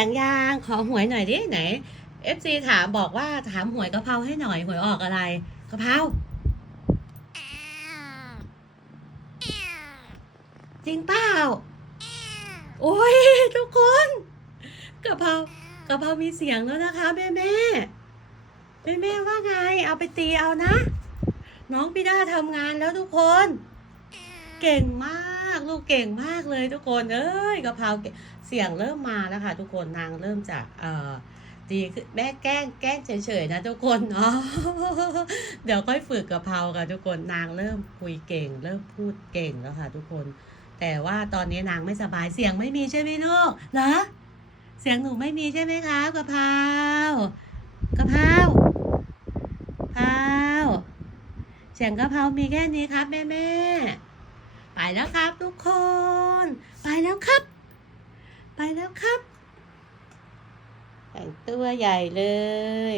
แต่งยางขอหวยหน่อยดิไหน FC ถามบอกว่าถามหวยกะเพราให้หน่อยหวยออกอะไรกะเพราจริงเปล่าโอ้ยทุกคนกะเพรากะเพรามีเสียงแล้วนะคะแม่แม่แม่แม่ว่าไง เอาไปตีเอานะ น้องพี่ด้าทำงานแล้วทุกคน เก่งมาก ลูกเก่งมากเลยทุกคนเอ้ยกะเพราเสียงเริ่มมาแล้วค่ะทุกคนนางเริ่มจากเอ่อดีขึ้นแม่แกล้งแกล้งเฉยๆนะทุกคนเนาะเดี๋ยวค่อยฝึกกะเพราค่ะทุกคนนางเริ่มคุยเก่ง เริ่มพูดเก่งแล้วค่ะ ทุกคน แต่ว่าตอนนี้นางไม่สบายเสียงไม่มีใช่ไหมลูกเหรอเสียงหนูไม่มีใช่ไหมคะกะเพรากะเพรากะเพราเสียงกะเพรามีแค่นี้ครับแม่แม่ แล้วครับ ทุกคน ไปแล้วครับ ไปแล้วครับ แต่งตัวใหญ่เลย